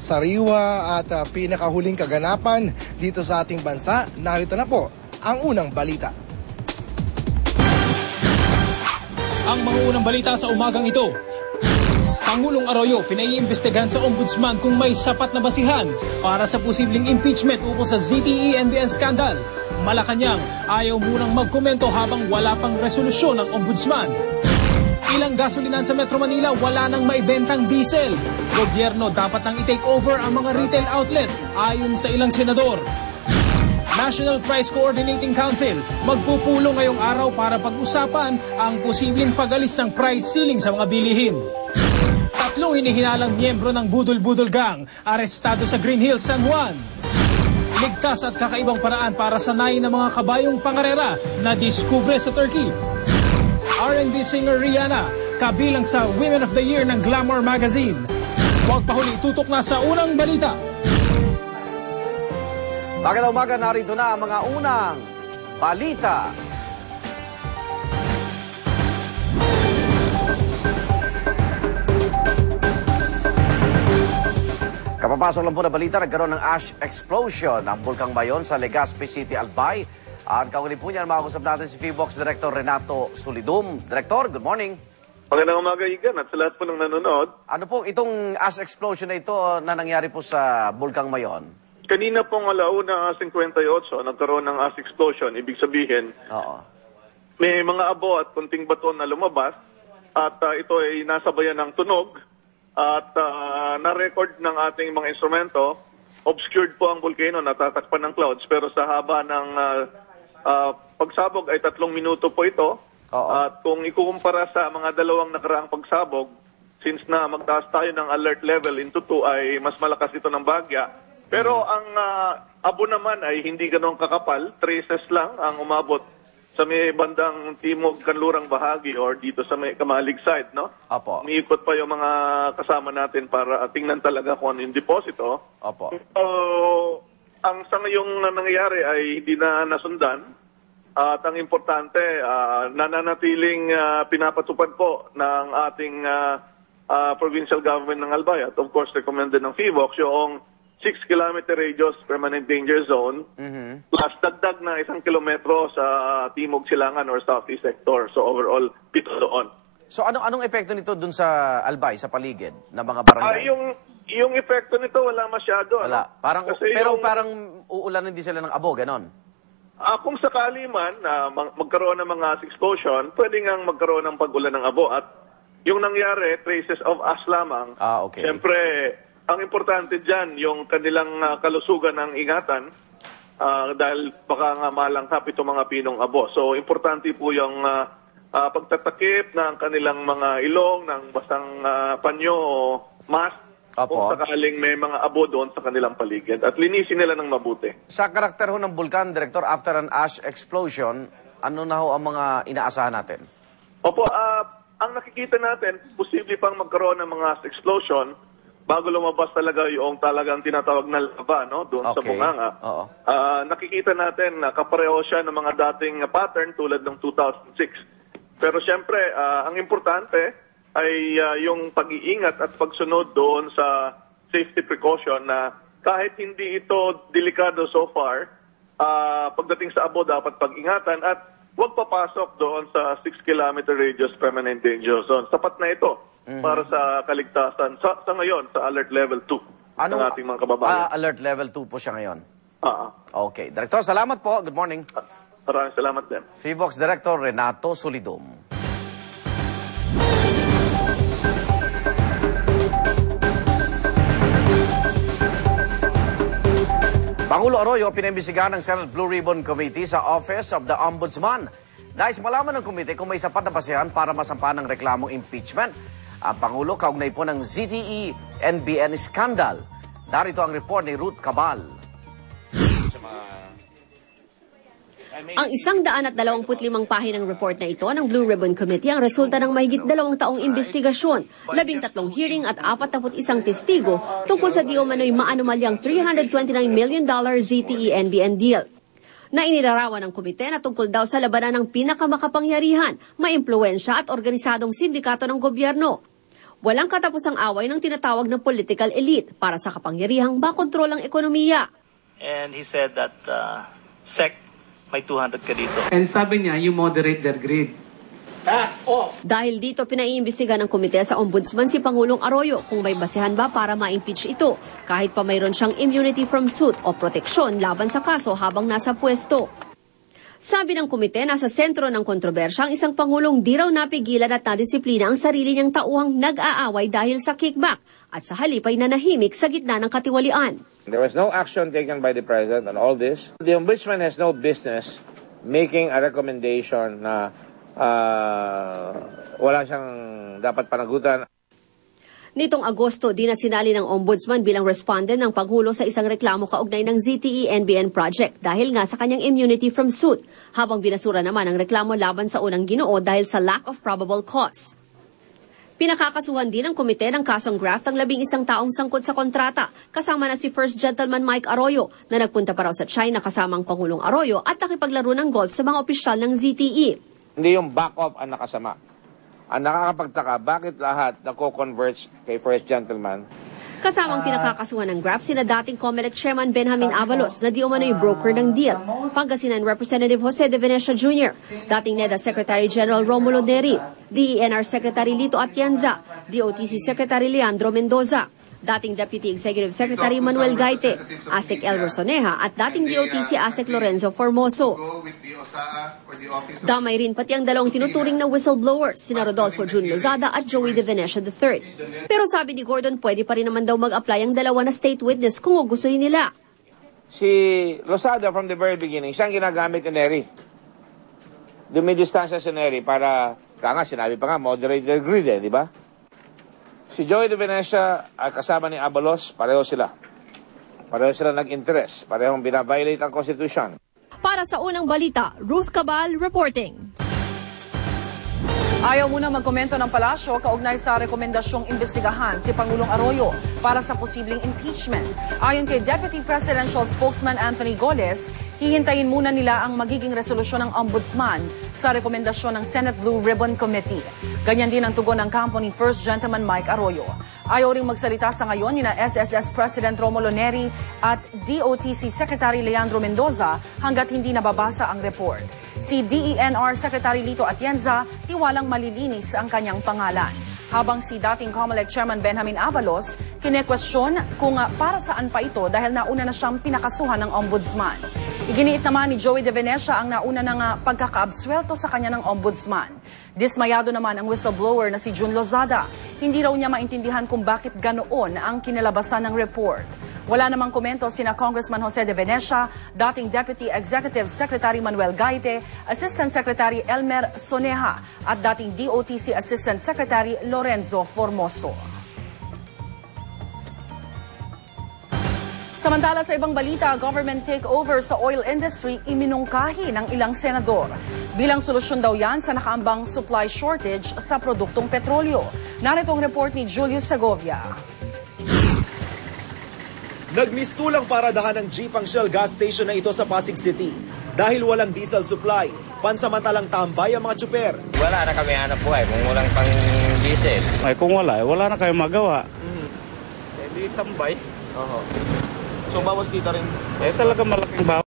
sariwa at pinakahuling kaganapan dito sa ating bansa. Narito na po ang unang balita. Ang mga unang balita sa umagang ito. Pangulong Arroyo pinaiimbestigahan sa ombudsman kung may sapat na basihan para sa posibleng impeachment ukol sa ZTE-NBN scandal. Malacanang ayaw munang magkomento habang wala pang resolusyon ng ombudsman. Ilang gasolinan sa Metro Manila wala nang maibentang diesel. Gobyerno dapat nang i-take over ang mga retail outlet ayon sa ilang senador. National Price Coordinating Council magpupulong ngayong araw para pag-usapan ang posibleng pag-alis ng price ceiling sa mga bilihin. Tatlong hinihinalang miyembro ng Budol-Budol Gang arestado sa Green Hills, San Juan. Ligtas at kakaibang paraan para sanayin ng mga kabayong pangarera na diskubre sa Turkey. R&B singer Rihanna, kabilang sa Women of the Year ng Glamour Magazine. Huwag pa huli, tutok na sa unang balita. Magandang umaga, narito na ang mga unang balita. Kapapasok lang po na balita, nagkaroon ng ash explosion ng Bulkang Mayon sa Legazpi City, Albay. At kaugnay po niyan, makakusap natin si Feebox Director Renato Solidum. Director, good morning. Magandang umaga, Igan, at sa lahat po ng nanonood. Ano po itong ash explosion na ito na nangyari po sa Bulkang Mayon? Kanina pong 1:58, nagkaroon ng ash explosion. Ibig sabihin, may mga abo at kunting bato na lumabas at ito ay nasabayan ng tunog at na-record ng ating mga instrumento. Obscured po ang volcano, natatakpan ng clouds, pero sa haba ng pagsabog ay 3 minuto po ito. At kung ikukumpara sa mga dalawang nakaraang pagsabog, since na magtaas tayo ng alert level into 2 ay mas malakas ito ng bagya. Pero ang abo naman ay hindi ganong kakapal, traces lang ang umabot sa may bandang timog kanlurang bahagi or dito sa may Kamalig side, no? Opo. Umiikot pa yung mga kasama natin para tingnan talaga kung ano yung deposito. Opo. So, ang sa ngayong nangyayari ay hindi na nasundan. At ang importante, nananatiling pinapatupad po ng ating provincial government ng Albay. At of course, recommended ng FIVOX yung 6-kilometer radius permanent danger zone, plus dagdag na 1 kilometro sa Timog Silangan or Southeast sector. So overall, 7 doon. So anong epekto nito dun sa Albay, sa paligid ng mga barangay? Yung epekto nito wala masyado. Wala. Ano? Parang, pero parang uulanan din sila ng abo, ganon? Kung sakali man magkaroon ng mga explosion, pwede ngang magkaroon ng pag-ulan ng abo. At yung nangyari, traces of ash lamang. Okay. Siyempre, ang importante dyan, yung kanilang kalusugan ng ingatan dahil baka nga malanghap itong mga pinong abo. So, importante po yung pagtatakip ng kanilang mga ilong, ng basang panyo o mask, kung sakaling may mga abo doon sa kanilang paligid. At linisin nila ng mabuti. Sa karakter ho ng bulkan, Director, after an ash explosion, ano na ho ang mga inaasahan natin? Opo, ang nakikita natin, posible pang magkaroon ng mga explosion bago lumabas talaga yung talagang tinatawag na lava, no? Doon sa bunganga. Nakikita natin na kapareho siya ng mga dating pattern tulad ng 2006. Pero siyempre, ang importante ay yung pag-iingat at pagsunod doon sa safety precaution na kahit hindi ito delikado so far, pagdating sa abo dapat pag-ingatan at huwag papasok doon sa 6-kilometer radius permanent danger zone. Sapat na ito para sa kaligtasan sa ngayon sa alert level 2 ng ating mga kababayan. Alert level 2 po siya ngayon? Okay. Director, salamat po. Good morning. Maraming salamat din. FIVOX Director Renato Solidum. Pangulo Arroyo pinaimbestigahan ng Senate Blue Ribbon Committee sa Office of the Ombudsman. Nais malaman ng komite kung may sapat na basihan para masampahan ng reklamong impeachment. Ang Pangulo kaugnay po ng ZTE-NBN scandal. Narito ang report ni Ruth Cabal. Ang 125 pahinang report na ito ng Blue Ribbon Committee ang resulta ng mahigit 2 taong investigasyon, 13 hearing at 41 testigo tungkol sa di umano'y maanumalyang $329 million ZTE-NBN deal. Na inilarawan ng komite na tungkol daw sa labanan ng pinakamakapangyarihan, maimpluwensya at organisadong sindikato ng gobyerno. Walang katapusang away ng tinatawag na political elite para sa kapangyarihang makontrol ang ekonomiya. And he said that SEC may 200 ka dito. And sabi niya, you moderate their greed. Dahil dito, pinaiimbestigan ng komite sa ombudsman si Pangulong Arroyo kung may basehan ba para ma-impeach ito, kahit pa mayroon siyang immunity from suit o proteksyon laban sa kaso habang nasa pwesto. Sabi ng komite, nasa sentro ng kontrobersya ang isang Pangulong di raw napigilan at nadisiplina ang sarili niyang tauhang nag-aaway dahil sa kickback at sa halip ay nanahimik sa gitna ng katiwalian. There was no action taken by the President on all this. The Ombudsman has no business making a recommendation na wala siyang dapat panagutan. Nitong Agosto, di na sinali ng Ombudsman bilang respondent ng Pangulo sa isang reklamo kaugnay ng ZTE-NBN project dahil nga sa kanyang immunity from suit, habang binasura naman ang reklamo laban sa unang Ginoo dahil sa lack of probable cause. Pinakakasuhan din ng komite ng kasong graft ang 11 taong sangkot sa kontrata, kasama na si First Gentleman Mike Arroyo na nagpunta pa raw sa China kasamang Pangulong Arroyo at nakipaglaro ng golf sa mga opisyal ng ZTE. Hindi yung back-off ang nakasama. Ang nakakapagtaka, bakit lahat nako-converge kay First Gentleman? Kasamang pinakakasuhan ng graft sina dating COMELEC Chairman Benjamin Avalos na di umano'y broker ng deal, Pangasinan Representative Jose de Venecia Jr., dating NEDA Secretary General Romulo Neri, DENR Secretary Lito Atienza, DOTC Secretary Leandro Mendoza, dating Deputy Executive Secretary Manuel Gaite, ASEC Elmer Soneja at dating DOTC ASEC Lorenzo Formoso. Damay rin pati ang dalawang tinuturing na whistleblowers, sina Rodolfo Jun Lozada at Joey de Venecia III. Pero sabi ni Gordon, pwede pa rin naman daw mag-apply ang dalawa na state witness kung gustuhin nila. Si Lozada from the very beginning, siyang ginagamit ni Neri. Dumidistansya si Neri para, kaya nga sinabi pa nga, moderate their greed di ba? Si Joey de Venecia ay kasama ni Abalos, pareho sila. Pareho sila nag-interest, parehong binaviolate ang Constitution. Para sa unang balita, Ruth Cabal reporting. Ayaw muna magkomento ng palasyo kaugnay sa rekomendasyong imbestigahan si Pangulong Arroyo para sa posibleng impeachment. Ayon kay Deputy Presidential Spokesman Anthony Goles, hihintayin muna nila ang magiging resolusyon ng Ombudsman sa rekomendasyon ng Senate Blue Ribbon Committee. Ganyan din ang tugon ng kampo ni First Gentleman Mike Arroyo. Ayaw ring magsalita sa ngayon ni na SSS President Romulo Neri at DOTC Secretary Leandro Mendoza hanggat hindi nababasa ang report. Si DENR Secretary Lito Atienza, tiwalang malilinis ang kanyang pangalan. Habang si dating COMELEC Chairman Benjamin Avalos, kinekwestiyon kung para saan pa ito dahil nauna na siyang pinakasuhan ng Ombudsman. Iginiit naman ni Joey de Venecia ang nauna ng pagkakaabswelto sa kanya ng Ombudsman. Dismayado naman ang whistleblower na si Jun Lozada. Hindi raw niya maintindihan kung bakit ganoon ang kinalabasan ng report. Wala namang komento sina Congressman Jose de Venecia, dating Deputy Executive Secretary Manuel Gaite, Assistant Secretary Elmer Soneja at dating DOTC Assistant Secretary Lorenzo Formoso. Samantala sa ibang balita, government takeover sa oil industry iminungkahi ng ilang senador. Bilang solusyon daw yan sa nakaambang supply shortage sa produktong petrolyo. Narito ang report ni Julius Segovia. Nagmistulang paradahan ng jeep ang Shell gas station na ito sa Pasig City. Dahil walang diesel supply, pansamantalang tambay ang mga tsuper. Wala na kami hanap buhay kung walang pang diesel. Ay kung wala na kayo magawa. Hindi tambay. So bawas dito rin? Talaga malaking bawas.